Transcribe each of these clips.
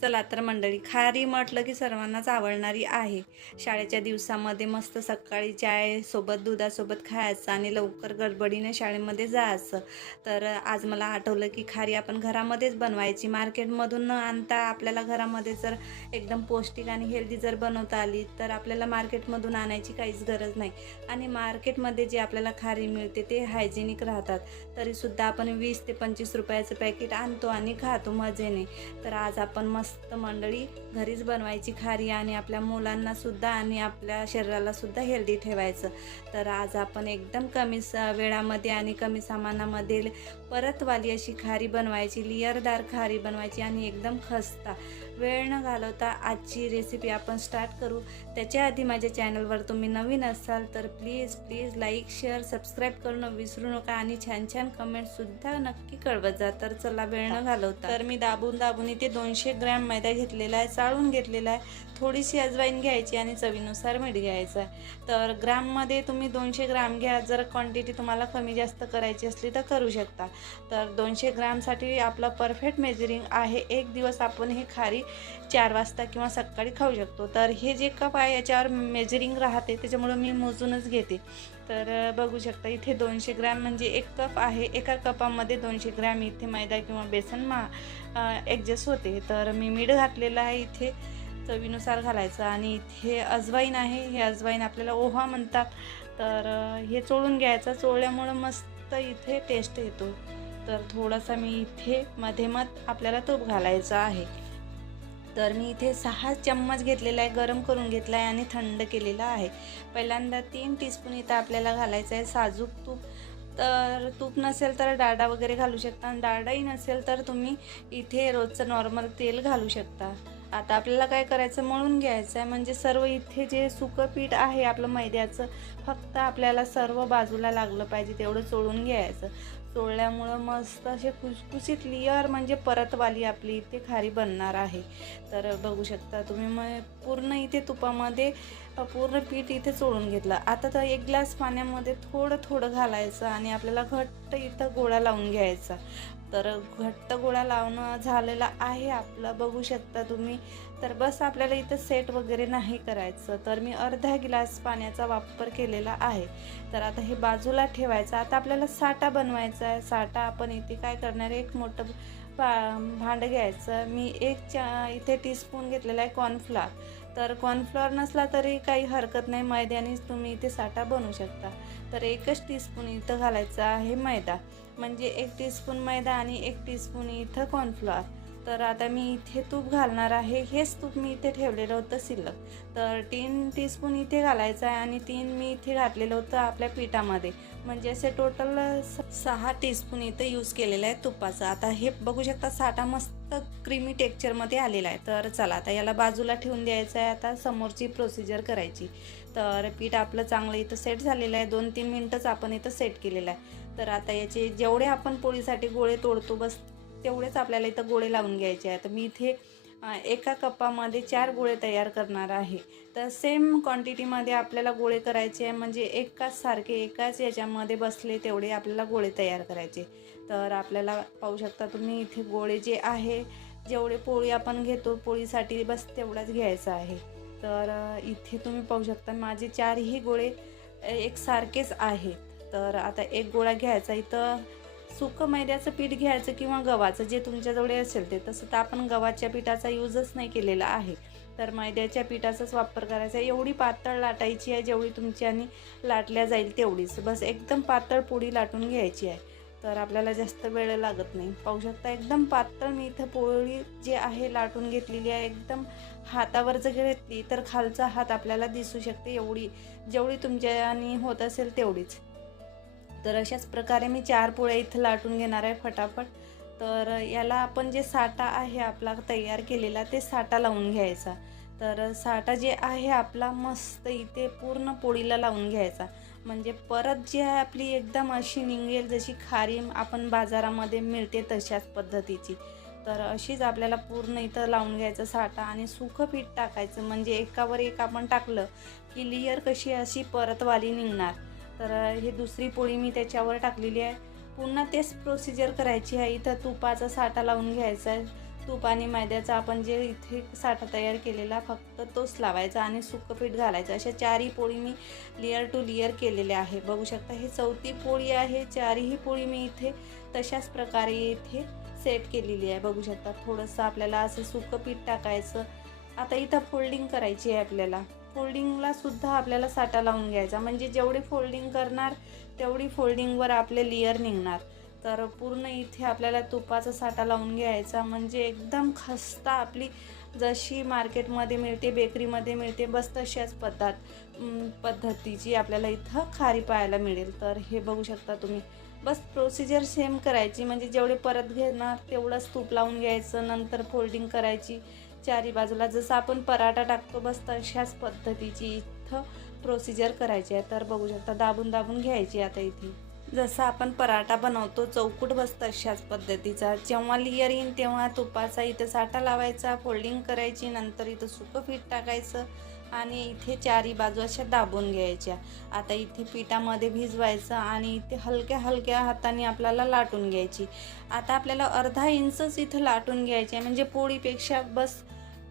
चला तर मंडळी खारी म्हटलं की सर्वांनाच आवडणारी आहे. शाळेच्या दिवसामध्ये मस्त सकाळी चायसोबत दुधासोबत खायचं आणि लवकर गडबडीने शाळेमध्ये जायचं. तर आज मला आठवलं की खारी आपण घरामध्येच बनवायची. मार्केटमधून न आणता आपल्याला घरामध्ये जर एकदम पौष्टिक आणि हेल्दी जर बनवता आली तर आपल्याला मार्केटमधून आणायची काहीच गरज नाही. आणि मार्केटमध्ये जे आपल्याला खारी मिळते ते हायजेनिक राहतात. तरीसुद्धा आपण वीस ते पंचवीस रुपयाचं पॅकेट आणतो आणि खातो मजेने. तर आज आपण मस्त मस्त मंडळी घरीच बनवायची खारी आणि आपल्या मुलांना सुद्धा आणि आपल्या शरीराला सुद्धा हेल्दी ठेवायचं. तर आज आपण एकदम कमी स वेळामध्ये आणि कमी सामानामध्ये परतवाली अशी खारी बनवायची लिअरदार खारी बनवायची आणि एकदम खस्ता. वेळ न घालवता आजची रेसिपी आपण स्टार्ट करू. त्याच्या आधी माझ्या चॅनलवर तुम्ही नवीन असाल तर please please like share subscribe करणं विसरू नका आणि छान छान कमेंटसुद्धा नक्की कळवत जा. तर चला वेळ न घालवता. तर मी दाबून दाबून इथे दोनशे ग्रॅम मैदा घेतलेला आहे चाळून घेतलेला आहे. थोडीशी अजवाईन घ्यायची आणि चवीनुसार मीठ घ्यायचं आहे. तर ग्राममध्ये तुम्ही दोनशे ग्राम घ्या. जर क्वांटिटी तुम्हाला कमी जास्त करायची असली तर करू शकता. तर दोनशे ग्रामसाठी आपलं परफेक्ट मेजरिंग आहे. एक दिवस आपण हे खारी चार वाजता किंवा सकाळी खाऊ शकतो. तर हे जे कप आहे याच्यावर मेजरिंग राहते त्याच्यामुळं मी मोजूनच घेते. तर बघू शकता इथे दोनशे ग्रॅम म्हणजे एक कप आहे एका कपामध्ये दोनशे ग्रॅम इथे मैदा किंवा बेसन मा ॲडजस्ट होते. तर मी मीठ घातलेलं आहे इथे चवीनुसार घालायचं. आणि इथे अजवाईन आहे हे अजवाईन आपल्याला ओहा म्हणतात. तर हे चोळून घ्यायचं. चोळल्यामुळं मस्त इथे टेस्ट येतो. तर थोडासा मी इथे मध्येमध आपल्याला तूप घालायचं आहे. तर मी इथे सहा चम्मच घेतलेला आहे गरम करून घेतला आहे आणि थंड केलेला आहे. पहिल्यांदा तीन टीस्पून इथं आपल्याला घालायचं आहे साजूक तूप. तर तूप नसेल तर डाडा वगैरे घालू शकता आणि डाडाही नसेल तर तुम्ही इथे रोजचं नॉर्मल तेल घालू शकता. आता आपल्याला काय करायचं मळून घ्यायचं आहे. म्हणजे सर्व इथे जे सुकं पीठ आहे आपलं मैद्याचं फक्त आपल्याला सर्व बाजूला लागलं पाहिजे तेवढं चोळून घ्यायचं. चोळल्यामुळं मस्त असे कुसकुशीत लिअर म्हणजे परतवाली आपली इथे खारी बनणार आहे. तर बघू शकता तुम्ही मग पूर्ण इथे तुपामध्ये पूर्ण पीठ इथे चोळून घेतलं. आता तर एक ग्लास पाण्यामध्ये थोडं थोडं घालायचं आणि आपल्याला घट्ट इथं गोळा लावून घ्यायचा. तर घट्ट गोळा लावणं झालेला आहे आपलं बघू शकता तुम्ही. तर बस आपल्याला इथं सेट वगैरे नाही करायचं. तर मी अर्धा गिलास पाण्याचा वापर केलेला आहे. तर आता हे बाजूला ठेवायचं. आता आपल्याला साठा बनवायचा आहे. साठा आपण इथे काय करणार आहे? एक मोठं भा भांडं घ्यायचं. मी एक चा इथे टीस्पून घेतलेला आहे कॉर्नफ्लावर तर कॉर्नफ्लॉर नसला तरी काही हरकत नाही. मैद्यानेच तुम्ही इथे साठा बनवू शकता. तर एकच टीस्पून इथं घालायचा आहे मैदा. म्हणजे एक टीस्पून मैदा आणि एक टीस्पून इथं कॉर्नफ्लॉर तर आता मी इथे तूप घालणार आहे. हेच तूप मी इथे ठेवलेलं होतं शिल्लक. तर तीन टीस्पून इथे घालायचं आहे आणि तीन मी इथे घातलेलं होतं आपल्या पिठामध्ये. म्हणजे असे टोटल सहा टीस्पून इथं यूज केलेलं आहे तुपाचं. आता हे बघू शकता साठा मस्त क्रीमी टेक्चरमध्ये आलेला आहे. तर चला आता याला बाजूला ठेवून द्यायचं आहे. आता समोरची प्रोसिजर करायची. तर पीठ आपलं चांगलं इथं सेट झालेलं आहे. दोन तीन मिनटंच आपण इथं सेट केलेलं आहे. तर आता याचे जेवढे आपण पोळीसाठी गोळे तोडतो बस तेवढेच आपल्याला इथं गोळे लावून घ्यायचे आहे. तर मी इथे एका कपामध्ये चार गोळे तयार करणार आहे. तर सेम क्वांटिटीमध्ये आपल्याला गोळे करायचे आहे म्हणजे एकाच सारखे एकाच याच्यामध्ये बसले तेवढे आपल्याला गोळे तयार करायचे. तर आपल्याला पाहू शकता तुम्ही इथे गोळे जे आहे जेवढे पोळी आपण घेतो पोळीसाठी बस तेवढाच घ्यायचा आहे. तर इथे तुम्ही पाहू शकता माझे चारही गोळे एकसारखेच आहेत तर आता एक गोळा घ्यायचा इथं सुकं मैद्याचं पीठ घ्यायचं किंवा गव्हाचं जे तुमच्याजवळ असेल ते. तसं तर आपण गव्हाच्या पिठाचा यूजच नाही केलेला आहे. तर मैद्याच्या पिठाचाच वापर करायचा. आहे एवढी पातळ लाटायची आहे जेवढी तुमच्यानी लाटल्या जाईल तेवढीच. बस एकदम पातळ पोळी लाटून घ्यायची आहे. तर आपल्याला जास्त वेळ लागत नाही. पाहू शकता एकदम पातळ मी इथं पोळी जी आहे लाटून घेतलेली आहे. एकदम हातावर जर घेतली तर खालचा हात आपल्याला दिसू शकते एवढी. जेवढी तुमच्यानी होत असेल तेवढीच. तर अशाच प्रकारे मी चार पोळ्या इथं लाटून घेणार आहे फटाफट. तर याला आपण जे साठा आहे आपला तयार केलेला ते साठा लावून घ्यायचा. तर साठा जे आहे आपला मस्त इथे पूर्ण पोळीला लावून घ्यायचा. म्हणजे परत जी आहे आपली एकदम अशी निघेल जशी खारी आपण बाजारामध्ये मिळते तशाच पद्धतीची. तर अशीच आपल्याला पूर्ण इथं लावून घ्यायचं साठा आणि सुखं पीठ टाकायचं. म्हणजे एकावर एक आपण टाकलं की लिअर कशी अशी परतवाली निघणार. तर हे दुसरी पोळी मी त्याच्यावर टाकलेली आहे. पुन्हा तेच प्रोसिजर करायची आहे. इथं तुपाचा साठा लावून घ्यायचा आहे. तूप आणि मैद्याचा आपण जे इथे साठा तयार केलेला फक्त तोच लावायचा आणि सुकं पीठ घालायचं. अशा चारही पोळी मी लेअर टू लेअर केलेल्या आहे. बघू शकता ही चौथी पोळी आहे. चारही पोळी मी इथे तशाच प्रकारे इथे सेट केलेली आहे. बघू शकता थोडंसं आपल्याला असं सुकं पीठ टाकायचं. आता इथं फोल्डिंग करायची आहे आपल्याला. फोल्डिंगला सुद्धा आपल्याला साठा लावून घ्यायचा. म्हणजे जेवढी फोल्डिंग करणार तेवढी फोल्डिंगवर आपले लेअर निघणार. तर पूर्ण इथे आपल्याला तुपाचा साठा लावून घ्यायचा. म्हणजे एकदम खस्ता आपली जशी मार्केटमध्ये मिळते बेकरीमध्ये मिळते बस तशाच पद्धत पद्धतीची आपल्याला इथं खारी पाहायला मिळेल. तर हे बघू शकता तुम्ही. बस प्रोसिजर सेम करायची. म्हणजे जेवढे परत घेणार तेवढंच तूप लावून घ्यायचं. नंतर फोल्डिंग करायची. चारी बाजूला जसं आपण पराठा टाकतो बस तशाच पद्धतीची इथं प्रोसिजर करायची आहे. तर बघू शकता दाबून दाबून घ्यायची आता इथे. जसं आपण पराठा बनवतो चौकूट बसतं अशाच पद्धतीचा. जेव्हा लिअर येईन तेव्हा तुपाचा इथं साठा लावायचा फोल्डिंग करायची नंतर इथं सुकं पीठ टाकायचं आणि इथे चारी बाजू अशा दाबून घ्यायच्या. आता इथे पिठामध्ये भिजवायचं आणि इथे हलक्या हलक्या हाताने आपल्याला लाटून घ्यायची. आता आपल्याला अर्धा इंचच इथं लाटून घ्यायची आहे. म्हणजे पोळीपेक्षा बस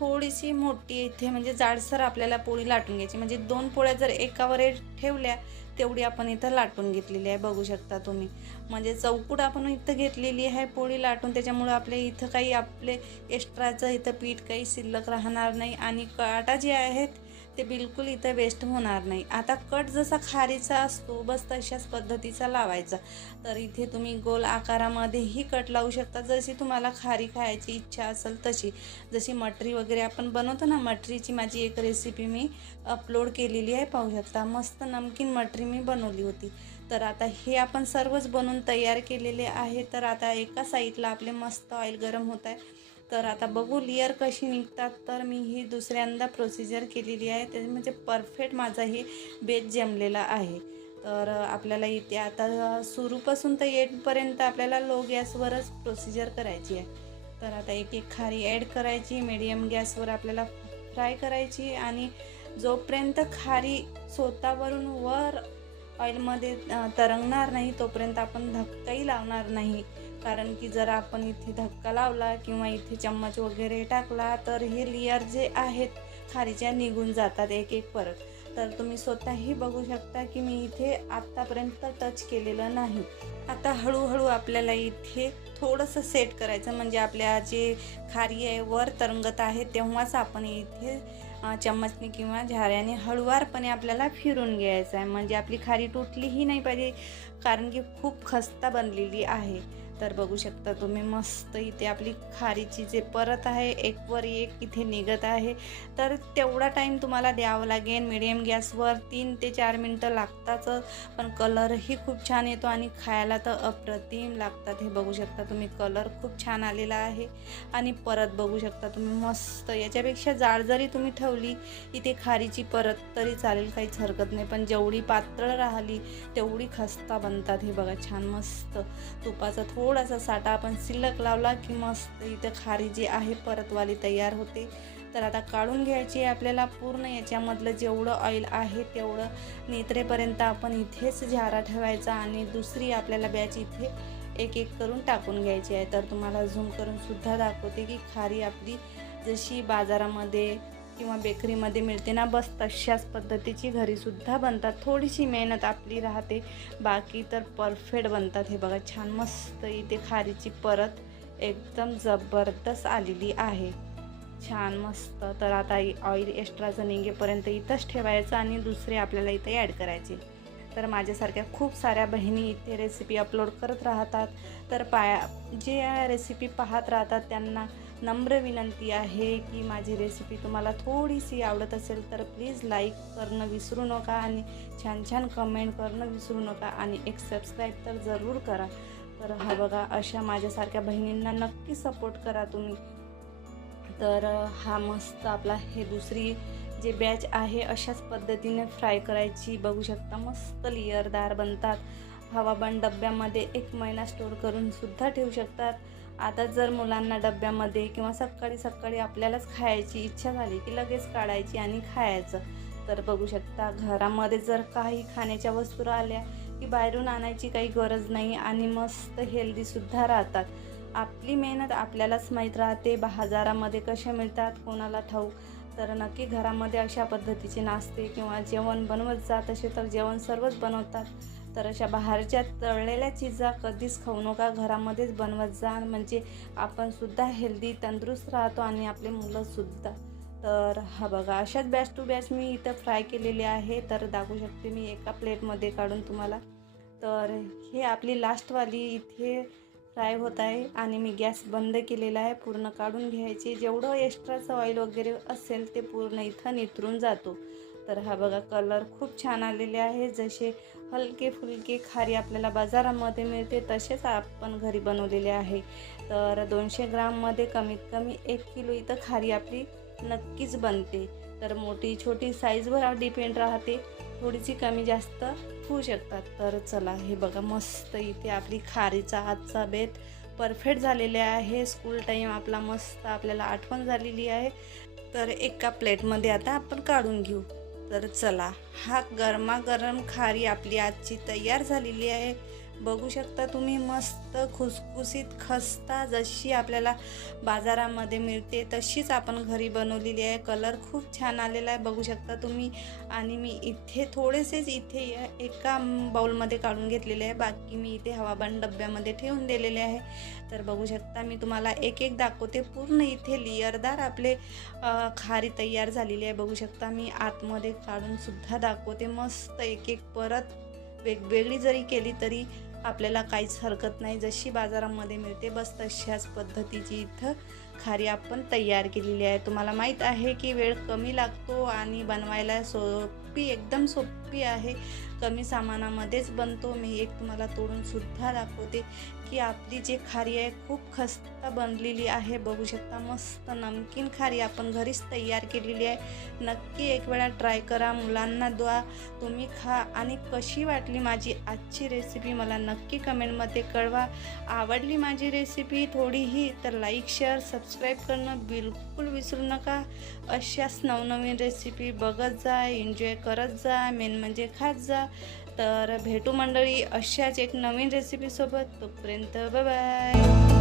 थोडीशी मोठी इथे म्हणजे जाडसर आपल्याला पोळी लाटून घ्यायची. म्हणजे दोन पोळ्या जर एकावर ठेवल्या तेवढी आपण इथं लाटून घेतलेली आहे. बघू शकता तुम्ही. म्हणजे चौकूट आपण इथं घेतलेली आहे पोळी लाटून. त्याच्यामुळं आपल्या इथं काही आपले एक्स्ट्राचं इथं पीठ काही शिल्लक राहणार नाही. आणि काटा जे आहेत ते बिलकुल इथं वेस्ट होणार नाही. आता कट जसा खारीचा असतो बस तशाच पद्धतीचा लावायचा. तर इथे तुम्ही गोल आकारामध्येही कट लावू शकता. जशी तुम्हाला खारी खायची इच्छा असेल तशी. जशी मटरी वगैरे आपण बनवतो ना मटरीची माझी एक रेसिपी मी अपलोड केलेली आहे पाहू शकता. मस्त नमकीन मटरी मी बनवली होती. तर आता हे आपण सर्वच बनवून तयार केलेले आहे. तर आता एका साईडला आपले मस्त ऑइल गरम होत आहे. तर आता बघू लेअर कशी निघतात. तर मी ही दुसऱ्यांदा प्रोसिजर केलेली आहे. ते म्हणजे परफेक्ट माझा हे बेत जमलेला आहे. तर आपल्याला इथे आता सुरूपासून तर एटपर्यंत आपल्याला लो गॅसवरच प्रोसिजर करायची आहे. तर आता एक एक खारी ॲड करायची मिडियम गॅसवर आपल्याला फ्राय करायची आणि जोपर्यंत खारी स्वतःवरून वर ऑइलमध्ये तरंगणार नाही तोपर्यंत आपण धक्काही लावणार नाही. कारण की जर आपण इथे धक्का लावला किंवा इथे चम्मच वगैरे टाकला तर हे लेअर जे आहेत खारीच्या निघून जातात एक एक परत. तर तुम्ही स्वतःही बघू शकता की मी इथे आत्तापर्यंत टच केलेलं नाही. आता हळूहळू आपल्याला इथे थोडंसं सेट करायचं म्हणजे आपल्या जे खारी आहे वर तरंगत आहे तेव्हाच आपण इथे चम्मचने किंवा झाऱ्याने हळुवारपणे आपल्याला फिरून घ्यायचं आहे. म्हणजे आपली खारी तुटलीही नाही पाहिजे कारण की खूप खस्ता बनलेली आहे. तर बघू शकता तुम्ही मस्त इथे आपली खारीची जे परत आहे एकवर एक इथे निघत आहे. तर तेवढा टाईम तुम्हाला द्यावा लागेल. मिडियम गॅसवर तीन ते चार मिनटं लागताच पण कलरही खूप छान येतो आणि खायला तर अप्रतिम लागतात. हे बघू शकता तुम्ही कलर खूप छान आलेला आहे. आणि परत बघू शकता तुम्ही मस्त. याच्यापेक्षा जाड जरी तुम्ही ठेवली इथे खारीची परत तरी चालेल काहीच हरकत नाही. पण जेवढी पातळ राहिली तेवढी खस्ता बनतात. हे बघा छान मस्त. तुपाचा थोडासा साठा आपण शिल्लक लावला की मस्त इथं खारी जी आहे परतवाली तयार होते. तर आता काढून घ्यायची आहे आपल्याला पूर्ण. याच्यामधलं जेवढं ऑइल आहे तेवढं नेत्रेपर्यंत आपण इथेच झारा ठेवायचा आणि दुसरी आपल्याला बॅच इथे एक एक करून टाकून घ्यायची आहे. तर तुम्हाला झूम करून सुद्धा दाखवते की खारी आपली जशी बाजारामध्ये किंवा बेकरीमध्ये मिळते ना बस तशाच पद्धतीची घरीसुद्धा बनतात. थोडीशी मेहनत आपली राहते. बाकी तर परफेक्ट बनतात. हे बघा छान मस्त इथे खारीची परत एकदम जबरदस्त आलेली आहे. छान मस्त. तर आता ऑइल एक्स्ट्राचं निघेपर्यंत इथंच ठेवायचं आणि दुसरे आपल्याला इथे ॲड करायचे. तर माझ्यासारख्या खूप साऱ्या बहिणी इथे रेसिपी अपलोड करत राहतात. तर पाया जे रेसिपी पाहत राहतात त्यांना नम्र विनंती आहे की माझी रेसिपी तुम्हाला थोडीशी आवडत असेल तर प्लीज लाईक करणं विसरू नका आणि छान छान कमेंट करणं विसरू नका आणि एक सबस्क्राईब तर जरूर करा. तर हा बघा अशा माझ्यासारख्या बहिणींना नक्की सपोर्ट करा तुम्ही. तर हा मस्त आपला हे दुसरी जे बॅच आहे अशाच पद्धतीने फ्राय करायची. बघू शकता मस्त लेअरदार बनतात. हवाबंद डब्यामध्ये एक महिना स्टोर करून सुद्धा ठेवू शकतात. आता जर मुलांना डब्यामध्ये किंवा सकाळी सकाळी आपल्यालाच खायची इच्छा झाली की लगेच काढायची आणि खायचं. तर बघू शकता घरामध्ये जर काही खाण्याच्या वस्तू राहिल्या की बाहेरून आणायची काही गरज नाही आणि मस्त हेल्दीसुद्धा राहतात. आपली मेहनत आपल्यालाच माहीत राहते. बाजारामध्ये कशा मिळतात कोणाला ठाऊक. तर नक्की घरामध्ये अशा पद्धतीचे नाश्ते किंवा जेवण बनवत जा. तसे तर जेवण सर्वच बनवतात. तर अशा बाहेरच्या तळलेल्या चिजा कधीच खाऊ नका. घरामध्येच बनवत जा. म्हणजे आपण सुद्धा हेल्दी तंदुरुस्त राहतो आणि आपले मुलंसुद्धा तर हा बघा अशाच बॅच टू बॅच मी इथं फ्राय केलेली आहे. तर दाखवू शकते मी एका प्लेटमध्ये काढून तुम्हाला. तर हे आपली लास्टवाली इथे फ्राय होत आहे आणि मी गॅस बंद केलेला आहे पूर्ण काढून घ्यायची. जेवढं एक्स्ट्राचं ऑइल वगैरे असेल ते पूर्ण इथं नितरून जातो. तर हा बघा कलर खूप छान आलेले आहे. जसे हलके फुलके खारी आपल्याला बाजारामध्ये मिळते तसेच आपण घरी बनवलेले आहे. तर दोनशे ग्राममध्ये कमीत कमी एक किलो इथं खारी आपली नक्कीच बनते. तर मोठी छोटी साईजवर डिपेंड राहते. थोडीशी कमी जास्त होऊ शकतात. तर चला हे बघा मस्त इथे आपली खारीचा आजचा बेत परफेक्ट झालेले आहे. स्कूल टाईम आपला मस्त आपल्याला आठवण झालेली आहे. तर एका प्लेटमध्ये आता आपण काढून घेऊ. तर चला हा गरमागरम खारी आपली आजची तयार झालेली आहे. बघू शकता तुम्ही मस्त खुसखुसीत खस्ता जशी आपल्याला बाजारामध्ये मिळते तशीच आपण घरी बनवलेली आहे. कलर खूप छान आलेला आहे. बघू शकता तुम्ही. आणि मी इथे थोडेसेच इथे एका बाउलमध्ये काढून घेतलेले आहे. बाकी मी इथे हवाबंद डब्यामध्ये ठेवून दिलेले आहे. तर बघू शकता मी तुम्हाला एक एक दाखवते. पूर्ण इथे लिअरदार आपले खारी तयार झालेली आहे. बघू शकता मी आतमध्ये काढूनसुद्धा दाखवते. मस्त एक एक परत वेगवेगळी जरी केली तरी आपल्याला काहीच हरकत नाही. जशी बाजारामध्ये मिळते बस तशाच पद्धतीची इथं खारी आपण तयार केलेली आहे. तुम्हाला माहीत आहे की वेळ कमी लागतो आणि बनवायला सोपी एकदम सोपी आहे. कमी सामानामध्येच बनतो. मी एक तुम्हाला तोडून सुद्धा दाखवते. की आपली जी खारी आहे खूप खस्ता बनलेली आहे. बघू शकता मस्त नमकीन खारी आपण घरीच तयार केलेली आहे. नक्की एक वेळा ट्राय करा मुलांना द्वा तुम्ही खा. आणि कशी वाटली माझी आजची रेसिपी मला नक्की कमेंटमध्ये कळवा. आवडली माझी रेसिपी थोडीही तर लाईक शेअर सबस्क्राईब करणं बिलकुल विसरू नका. अशाच नवनवीन रेसिपी बघत जा एन्जॉय करत जा मेन म्हणजे खात जा. तर भेटू मंडळी अशाच एक नवीन रेसिपीसोबत तोपर्यंत बाय